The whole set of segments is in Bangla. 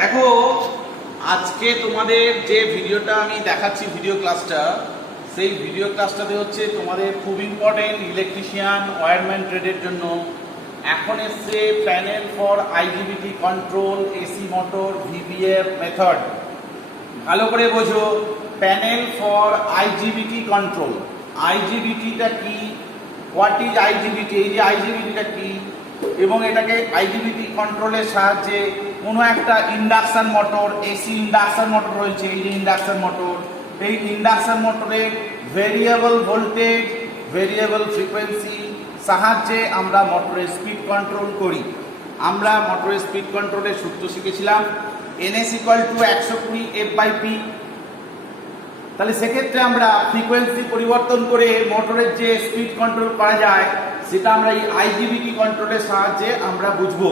দেখো, আজকে তোমাদের যে ভিডিওটা আমি দেখাচ্ছি, ভিডিও ক্লাসটা, সেই ভিডিও ক্লাসটাতে হচ্ছে তোমাদের খুব ইম্পর্টেন্ট ইলেকট্রিশিয়ান ওয়্যারম্যান ট্রেডের জন্য। এখন এসছে panel for আইজিবিটি control AC motor ভিভিএফ method. ভালো করে বোঝো, প্যানেল ফর আইজিবিটি কন্ট্রোল। আইজিবিটিটা কি, হোয়াট ইজ আইজিবিটি, এই যে আইজিবিটিটা কি, এবং এটাকে আইজিবিটি কন্ট্রোলের সাহায্যে কোনো একটা induction motor, AC induction motor রয়েছে, এই যে ইন্ডাকশন মোটর, এই ইন্ডাকশন মোটরের ভেরিয়েবল ভোল্টেজ, ভেরিয়েবল ফ্রিকোয়েন্সি সাহায্যে আমরা মোটরের স্পিড কন্ট্রোল করি। আমরা মোটরের স্পিড কন্ট্রোলের সূত্র শিখেছিলাম, NS = 120 F/P। তাহলে সেক্ষেত্রে আমরা ফ্রিকোয়েন্সি পরিবর্তন করে মোটরের যে স্পিড কন্ট্রোল করা যায় সেটা আমরা এই আইজিবিটি কন্ট্রোলের সাহায্যে আমরা বুঝবো।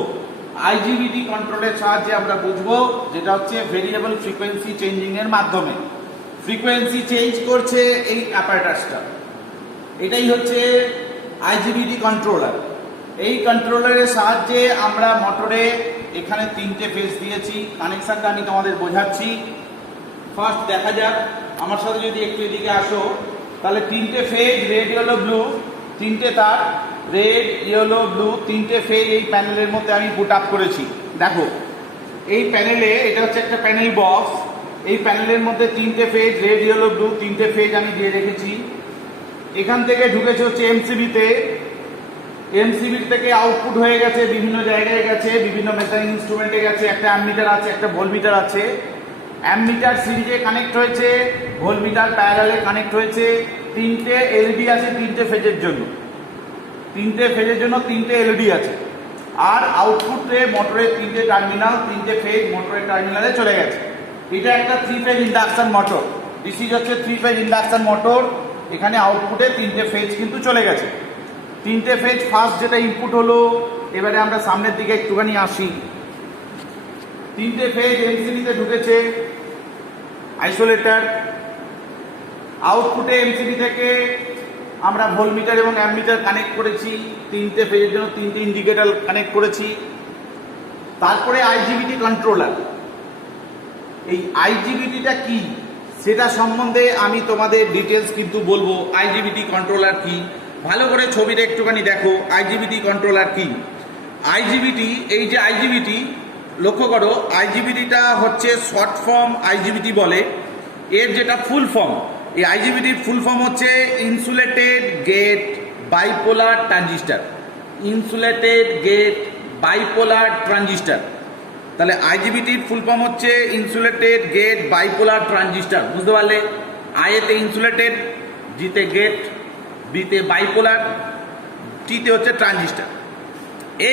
আইজিবিটি কন্ট্রোলের সাহায্যে আমরা বুঝবো, যেটা হচ্ছে ভেরিয়েবল ফ্রিকোয়েন্সি চেঞ্জিং এর মাধ্যমে ফ্রিকোয়েন্সি চেঞ্জ করছে এই অ্যাপারেটাসটা। এটাই হচ্ছে আইজিবিটি কন্ট্রোলার। এই কন্ট্রোলারের সাহায্যে আমরা মোটরে, এখানে 3টে ফেজ দিয়েছি, কানেকশনটা আমি তোমাদের বোঝাচ্ছি। ফার্স্ট দেখা যাক, আমার সাথে যদি একটু এদিকে আসো, তাহলে 3টে ফেজ, রেড ইয়েলো ব্লু, 3টে তার, রেড ইয়েলো ব্লু, 3টে ফেজ এই প্যানেলের মধ্যে আমি পুট আপ করেছি। দেখো, এই প্যানেলে, এটা হচ্ছে একটা প্যানেল বক্স, এই প্যানেলের মধ্যে 3টে ফেজ, রেড ইয়েলো ব্লু, 3টে ফেজ আমি দিয়ে রেখেছি। এখান থেকে ঢুকেছে হচ্ছে এমসিবিতে, এমসিবি থেকে আউটপুট হয়ে গেছে, বিভিন্ন জায়গায় গেছে, বিভিন্ন মেজারিং ইনস্ট্রুমেন্টে গেছে। একটা অ্যামমিটার আছে, একটা ভোল্টমিটার আছে। অ্যামমিটার সিরিজে কানেক্ট হয়েছে, ভোল্টমিটার প্যারালালে কানেক্ট হয়েছে। 3টে এলডি আছে 3টে ফেজের জন্য, 3টে ফেজের জন্য 3টে এলডি আছে। আর আউটপুটে মোটরের 3টে টার্মিনাল, 3টে ফেজ মোটরের টার্মিনালে চলে গেছে। এটা একটা 3 phase induction motor. This is হচ্ছে 3 ফেজ ইন্ডাকশন মোটর। এখানে আউটপুটে 3টে ফেজ কিন্তু চলে গেছে। 3টে ফেজ ফার্স্ট যেটা ইনপুট হলো, এবারে আমরা সামনের দিকে একটুখানি আসি। 3টে ফেজ এমসিবিতে ঢুকেছে, আইসোলেটর। আউটপুটে এমসিবি থেকে আমরা ভোল্টমিটার এবং অ্যামমিটার কানেক্ট করেছি, 3টে ফেজের জন্য 3টে ইন্ডিকেটর কানেক্ট করেছি। তারপরে আইজিবিটি কন্ট্রোলার। এই আইজিবিটিটা কি সেটা সম্বন্ধে আমি তোমাদের ডিটেলস কিন্তু বলবো। আইজিবিটি কন্ট্রোলার কি, ভালো করে ছবিটা একটুখানি দেখো। আইজিবিটি কন্ট্রোলার কি, আইজিবিটি, এই যে আইজিবিটি, লক্ষ্য করো, আইজিবিটিটা হচ্ছে শর্ট ফর্ম আইজিবিটি বলে। এর যেটা ফুল ফর্ম, এই আইজিবিটির ফুল ফর্ম হচ্ছে insulated gate bipolar transistor. Insulated gate bipolar transistor. তাহলে আইজিবিটির ফুল ফর্ম হচ্ছে ইনসুলেটেড গেট বাইপোলার ট্রানজিস্টার। বুঝতে পারলে? আইতে ইনসুলেটেড, জিতে গেট, বিতে বাইপোলার, টিতে হচ্ছে ট্রানজিস্টার।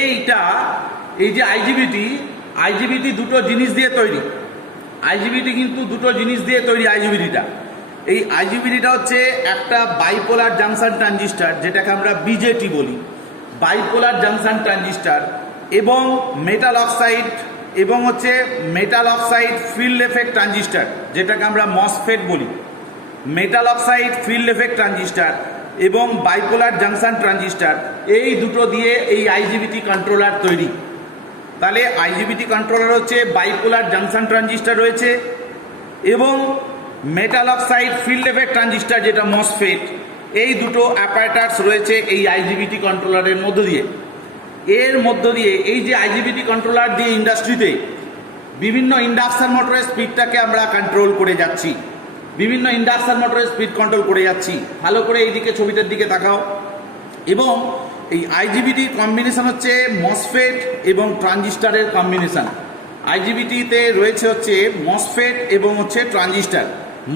এইটা, এই যে আইজিবিটি দুটো জিনিস দিয়ে তৈরি। আইজিবিটি কিন্তু দুটো জিনিস দিয়ে তৈরি আইজিবিটিটা। এই আইজিবিটিটা হচ্ছে একটা বাইপোলার জাংশন ট্রানজিস্টার, যেটাকে আমরা বিজেটি বলি, বাইপোলার জাংশন ট্রানজিস্টার, এবং মেটাল অক্সাইড, এবং হচ্ছে metal oxide field effect transistor, যেটাকে আমরা মসফেট বলি। Metal oxide field effect transistor এবং বাইপোলার জাংশন ট্রানজিস্টার, এই দুটো দিয়ে এই আইজিবিটি কন্ট্রোলার তৈরি। তাহলে আইজিবিটি কন্ট্রোলার হচ্ছে বাইপোলার জাংশন ট্রানজিস্টার রয়েছে, এবং metal oxide field effect transistor, যেটা মসফেট, এই দুটো অ্যাপারেটাস রয়েছে এই আইজিবিটি কন্ট্রোলারের মধ্য দিয়ে। এর মধ্য দিয়ে, এই যে আইজিবিটি কন্ট্রোলার দিয়ে ইন্ডাস্ট্রিতে বিভিন্ন ইন্ডাকশন মোটরের স্পিডটাকে আমরা কন্ট্রোল করে যাচ্ছি, বিভিন্ন ইন্ডাকশন মোটরের স্পিড কন্ট্রোল করে যাচ্ছি। ভালো করে এইদিকে ছবিটার দিকে তাকাও। এবং এই আইজিবিটির কম্বিনেশন হচ্ছে মসফেট এবং ট্রানজিস্টারের কম্বিনেশন। আইজিবিটিতে রয়েছে হচ্ছে মসফেট এবং হচ্ছে ট্রানজিস্টার।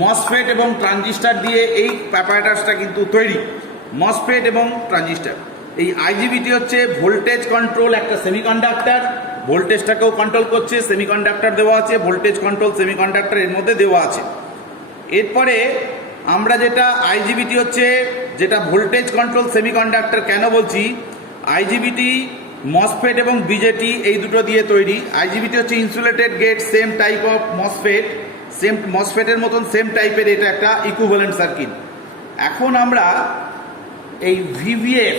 মসফেট এবং ট্রানজিস্টার দিয়ে এই অ্যাপারেটাসটা কিন্তু তৈরি, মসফেট এবং ট্রানজিস্টার। এই আইজিবিটি হচ্ছে ভোল্টেজ কন্ট্রোল একটা সেমিকন্ডাক্টর, ভোল্টেজটাকেও কন্ট্রোল করছে, সেমিকন্ডাক্টর দেওয়া আছে, ভোল্টেজ কন্ট্রোল সেমিকন্ডাক্টর এর মধ্যে দেওয়া আছে। এরপরে আমরা যেটা আইজিবিটি হচ্ছে, যেটা ভোল্টেজ কন্ট্রোল সেমিকন্ডাক্টর কেন বলছি, আইজিবিটি মসফেট এবং বিজেটি এই দুটো দিয়ে তৈরি। আইজিবিটি হচ্ছে insulated gate, same type of MOSFET, same মসফেটের মতন সেম টাইপের এটা একটা ইকুইভ্যালেন্ট সার্কিট। এখন আমরা এই ভিভিএফ,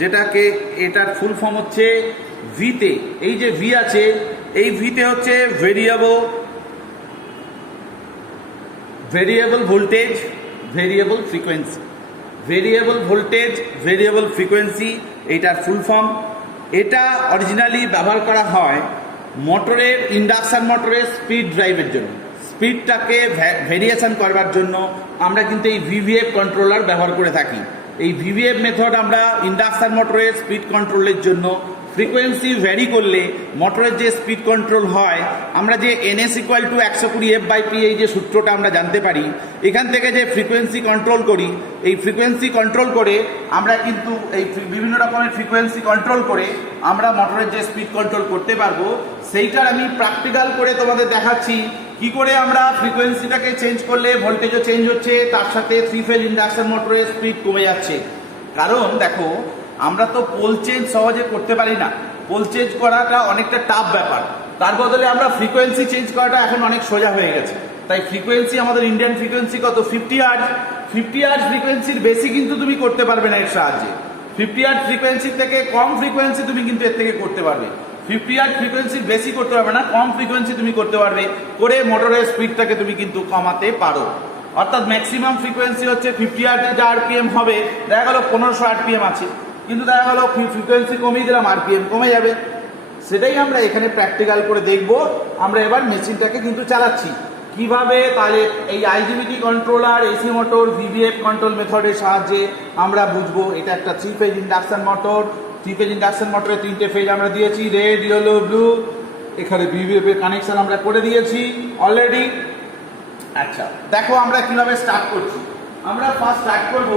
যেটাকে, এটার ফুল ফর্ম হচ্ছে ভিতে, এই যে ভি আছে, এই ভিতে হচ্ছে variable voltage, variable frequency. Variable voltage, variable frequency এইটার ফুল ফর্ম। এটা অরিজিনালি ব্যবহার করা হয় মোটরের, ইন্ডাকশান মোটরের স্পিড ড্রাইভের জন্য, স্পিডটাকে ভেরিয়েশন করবার জন্য আমরা কিন্তু এই ভিভিএফ কন্ট্রোলার ব্যবহার করে থাকি। এই ভিভিএফ মেথড আমরা ইন্ডাকশান মোটরের স্পিড কন্ট্রোলের জন্য, ফ্রিকোয়েন্সি ভ্যারি করলে মোটরের যে স্পিড কন্ট্রোল হয়, আমরা যে NS = 120F/P এই যে সূত্রটা আমরা জানতে পারি, এখান থেকে যে ফ্রিকোয়েন্সি কন্ট্রোল করি, এই ফ্রিকোয়েন্সি কন্ট্রোল করে আমরা কিন্তু এই বিভিন্ন রকমের ফ্রিকোয়েন্সি কন্ট্রোল করে আমরা মোটরের যে স্পিড কন্ট্রোল করতে পারবো, সেইটার আমি প্র্যাকটিক্যাল করে তোমাদের দেখাচ্ছি কি করে আমরা ফ্রিকোয়েন্সিটাকে চেঞ্জ করলে ভোল্টেজও চেঞ্জ হচ্ছে, তার সাথে 3 ফেজ ইন্ডাকশন মোটরের স্পিড কমে যাচ্ছে। কারণ দেখো, আমরা তো পোল চেঞ্জ সহজে করতে পারি না, পোল চেঞ্জ করাটা অনেকটা টাফ ব্যাপার। তার বদলে আমরা ফ্রিকোয়েন্সি চেঞ্জ করাটা এখন অনেক সোজা হয়ে গেছে। তাই ফ্রিকোয়েন্সি, আমাদের ইন্ডিয়ান ফ্রিকোয়েন্সি কত, 50 হার্জ। 50 হার্জ ফ্রিকোয়েন্সির বেশি কিন্তু তুমি করতে পারবে না এর সাহায্যে। 50 হার্জ ফ্রিকোয়েন্সির থেকে কম ফ্রিকোয়েন্সি তুমি কিন্তু এর থেকে করতে পারবে। 50 হার্জ ফ্রিকোয়েন্সির বেশি করতে পারবে না, কম ফ্রিকোয়েন্সি তুমি করতে পারবে, করে মোটরের স্পিডটাকে তুমি কিন্তু কমাতে পারো। অর্থাৎ ম্যাক্সিমাম ফ্রিকোয়েন্সি হচ্ছে 50 হার্জে যা RPM হবে, দেখা গেল 1500 RPM আছে, কিন্তু দেখা গেল ফ্রিকোয়েন্সি কমিয়ে দিলাম, RPM কমে যাবে। সেটাই আমরা এখানে প্র্যাকটিক্যাল করে দেখব। আমরা এবার মেশিনটাকে কিন্তু চালাচ্ছি কিভাবে, তাহলে এই IGBT controller, AC motor, ভিভিএফ control মেথডের সাহায্যে আমরা বুঝবো। এটা একটা 3 phase induction motor. 3 phase induction মোটরে 3টে ফেজ আমরা দিয়েছি, রেড, ইয়েলো, ব্লু। এখানে ভিভিএফ এর কানেকশন আমরা করে দিয়েছি অলরেডি। আচ্ছা, দেখো আমরা কিভাবে স্টার্ট করছি। আমরা ফার্স্ট স্টার্ট করব,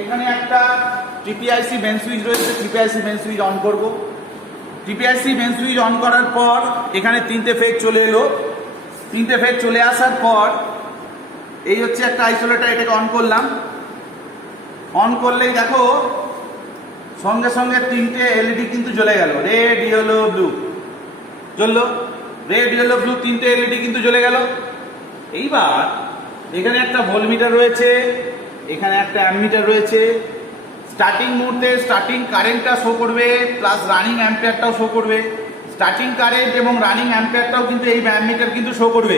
এখানে একটা TPIC মেন সুইচ রয়েছে, TPIC মেন সুইচ অন করব। TPIC মেন সুইচ অন করার পর এখানে 3টে ফেজ চলে এলো। 3টে ফেজ চলে আসার পর এই হচ্ছে একটা আইসোলেটর, এটাকে অন করলাম। অন করলেই দেখো সঙ্গে সঙ্গে 3টে LED কিন্তু জ্বলে গেল, রেড, ইয়েলো, ব্লু জ্বললো। রেড, ইয়েলো, ব্লু 3টে LED কিন্তু জ্বলে গেল। এইবার এখানে একটা ভোল্টমিটার রয়েছে, এখানে একটা অ্যামমিটার রয়েছে। স্টার্টিং মুহূর্তে স্টার্টিং কারেন্টটা শো করবে, প্লাস রানিং অ্যাম্পিয়ারটাও শো করবে। স্টার্টিং কারেন্ট এবং রানিং অ্যাম্পিয়ারটাও কিন্তু এই অ্যামমিটার কিন্তু শো করবে।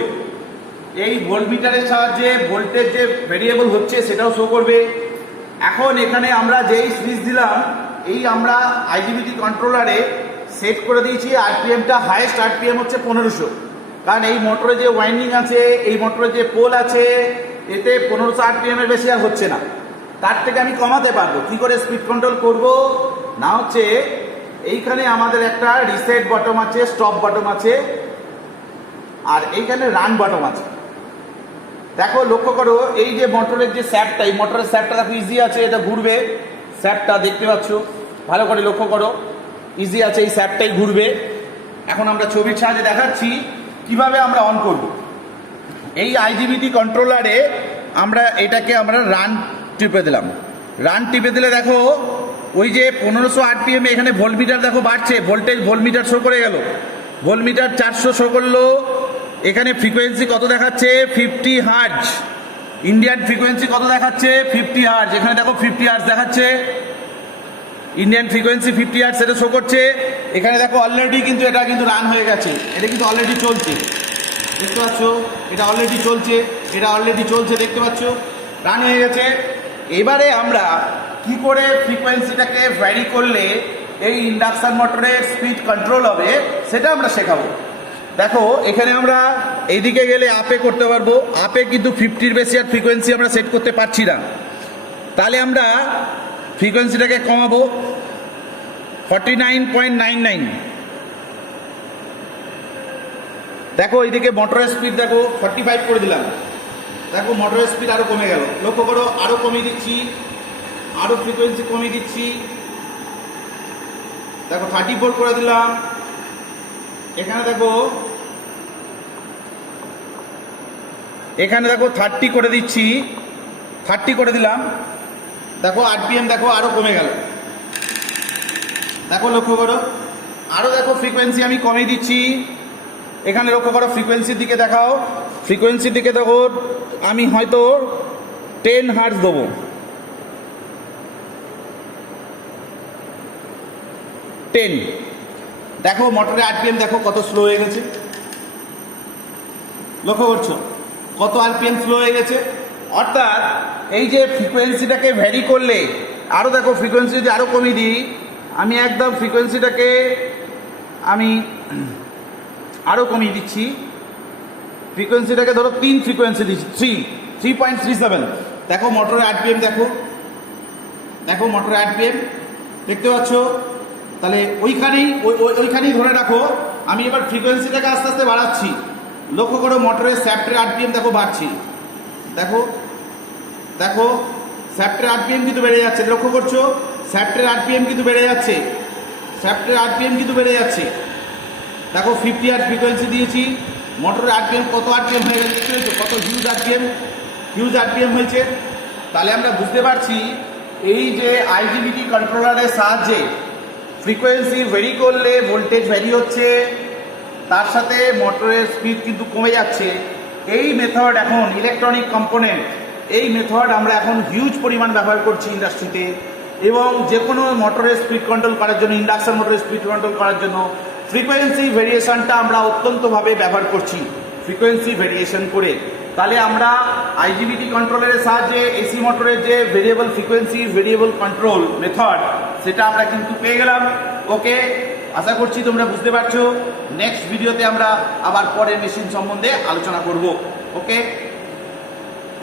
এই ভোল্টমিটারের সাহায্যে ভোল্টেজ যে ভেরিয়েবল হচ্ছে সেটাও শো করবে। এখন এখানে আমরা যেই সুইচ দিলাম, এই আমরা IGBT কন্ট্রোলারে সেট করে দিয়েছি RPMটা, হাইয়েস্ট RPM হচ্ছে 1500। কারণ এই মোটরে যে ওয়াইন্ডিং আছে, এই মোটরে যে পোল আছে, এতে 1500 RPM এর বেশি আর হচ্ছে না। তার থেকে আমি কমাতে পারবো। কি করে স্পিড কন্ট্রোল করব না, হচ্ছে এইখানে আমাদের একটা রিসেট বটম আছে, স্টপ বটম আছে, আর এইখানে রান বটম আছে। দেখো, লক্ষ্য করো, এই যে মোটরের যে স্যাপটা, এই মোটরের স্যাপটা দেখো ইজি আছে, এটা ঘুরবে। স্যাপটা দেখতে পাচ্ছ, ভালো করে লক্ষ্য করো, ইজি আছে, এই স্যাপটাই ঘুরবে। এখন আমরা ছবির সাহায্যে দেখাচ্ছি কিভাবে আমরা অন করব। এই IGBT কন্ট্রোলারে আমরা এটাকে রান টিপে দিলাম। রান টিপে দিলে দেখো ওই যে 1500 RPM এখানে ভোল্টমিটার দেখো বাড়ছে, ভোল্টমিটার শো করে গেল। ভোল্টমিটার 400 শো করলো। এখানে ফ্রিকোয়েন্সি কত দেখাচ্ছে, 50 হার্জ। ইন্ডিয়ান ফ্রিকোয়েন্সি কত দেখাচ্ছে, 50 হার্জ। এখানে দেখো 50 হার্জ দেখাচ্ছে, ইন্ডিয়ান ফ্রিকোয়েন্সি 50 হার্জ সেটা শো করছে। এখানে দেখো অলরেডি কিন্তু এটা কিন্তু রান হয়ে গেছে, এটা কিন্তু অলরেডি চলছে, দেখতে পাচ্ছ, এটা অলরেডি চলছে, এটা অলরেডি চলছে, দেখতে পাচ্ছ, রান হয়ে গেছে। এবারে আমরা কি করে ফ্রিকোয়েন্সিটাকে ভ্যারি করলে এই ইন্ডাকশন মোটরের স্পিড কন্ট্রোল হবে সেটা আমরা শেখাবো। দেখো, এখানে আমরা এইদিকে গেলে আপে করতে পারবো। আপে কিন্তু 50-র বেশি আর ফ্রিকোয়েন্সি আমরা সেট করতে পারছি না। তাহলে আমরা ফ্রিকোয়েন্সিটাকে কমাবো 49.99। দেখো এইদিকে মোটরের স্পিড দেখো 45 করে দিলাম। দেখো মোটরের স্পিড আরো কমে গেল, লক্ষ্য করো, আরো কমিয়ে দিচ্ছি, আরো ফ্রিকোয়েন্সি কমিয়ে দিচ্ছি। দেখো 34 করে দিলাম। এখানে দেখো 30 করে দিচ্ছি, 30 করে দিলাম। দেখো RPM দেখো আরো কমে গেল। দেখো লক্ষ্য করো, আরো দেখো ফ্রিকোয়েন্সি আমি কমিয়ে দিচ্ছি। এখানে লক্ষ্য করো, ফ্রিকোয়েন্সির দিকে দেখাও, ফ্রিকোয়েন্সির দিকে দেখো আমি হয়তো 10 হার্জ দেবো। 10 দেখো মোটরের আরপিএম দেখো কত স্লো হয়ে গেছে, লক্ষ্য করছো কত আরপিএম স্লো হয়ে গেছে। অর্থাৎ এই যে ফ্রিকোয়েন্সিটাকে ভ্যারি করলে আরও দেখো, ফ্রিকোয়েন্সি যদি আরও কমিয়ে দিই, আমি একদম ফ্রিকোয়েন্সিটাকে আমি আরও কমিয়ে দিচ্ছি, ফ্রিকোয়েন্সিটাকে ধরো 3 ফ্রিকোয়েন্সি দিচ্ছি, 3.37। দেখো মোটরের আরপিএম দেখো, দেখো মোটরের আরপিএম দেখতে পাচ্ছ। তাহলে ওইখানেই ধরে রাখো। আমি এবার ফ্রিকোয়েন্সিটাকে আস্তে আস্তে বাড়াচ্ছি, লক্ষ্য করো মোটরের শ্যাফটের আরপিএম দেখো বাড়ছি, দেখো দেখো শ্যাফটের আরপিএম কিন্তু বেড়ে যাচ্ছে, লক্ষ্য করছো শ্যাফটের আরপিএম কিন্তু বেড়ে যাচ্ছে, শ্যাফটের আরপিএম কিন্তু বেড়ে যাচ্ছে। দেখো 50 আর ফ্রিকোয়েন্সি দিয়েছি, মোটরের আরপিএম কত আরপিএম হয়ে গেছে, কত হিউজ আরপিএম হয়েছে। তাহলে আমরা বুঝতে পারছি এই যে আইজিবিটি কন্ট্রোলারের সাহায্যে ফ্রিকোয়েন্সি ভেরি করলে ভোল্টেজ ভ্যারি হচ্ছে, তার সাথে মোটরের স্পিড কিন্তু কমে যাচ্ছে। এই মেথড এখন ইলেকট্রনিক কম্পোনেন্ট, এই মেথড আমরা এখন হিউজ পরিমাণ ব্যবহার করছি ইন্ডাস্ট্রিতে, এবং যে কোনো মোটরের স্পিড কন্ট্রোল করার জন্য, ইন্ডাকশন মোটরের স্পিড কন্ট্রোল করার জন্য ফ্রিকোয়েন্সি ভেরিয়েশনটা আমরা অত্যন্তভাবে ব্যবহার করছি, ফ্রিকোয়েন্সি ভেরিয়েশন করে। তাহলে আমরা আইজিবিটি কন্ট্রোলারের সাহায্যে এসি মোটরের যে variable frequency variable control method, সেটা আমরা কিন্তু পেয়ে গেলাম। ওকে, আশা করছি তোমরা বুঝতে পারছো। নেক্সট ভিডিওতে আমরা আবার পরের মেশিন সম্বন্ধে আলোচনা করব। ওকে।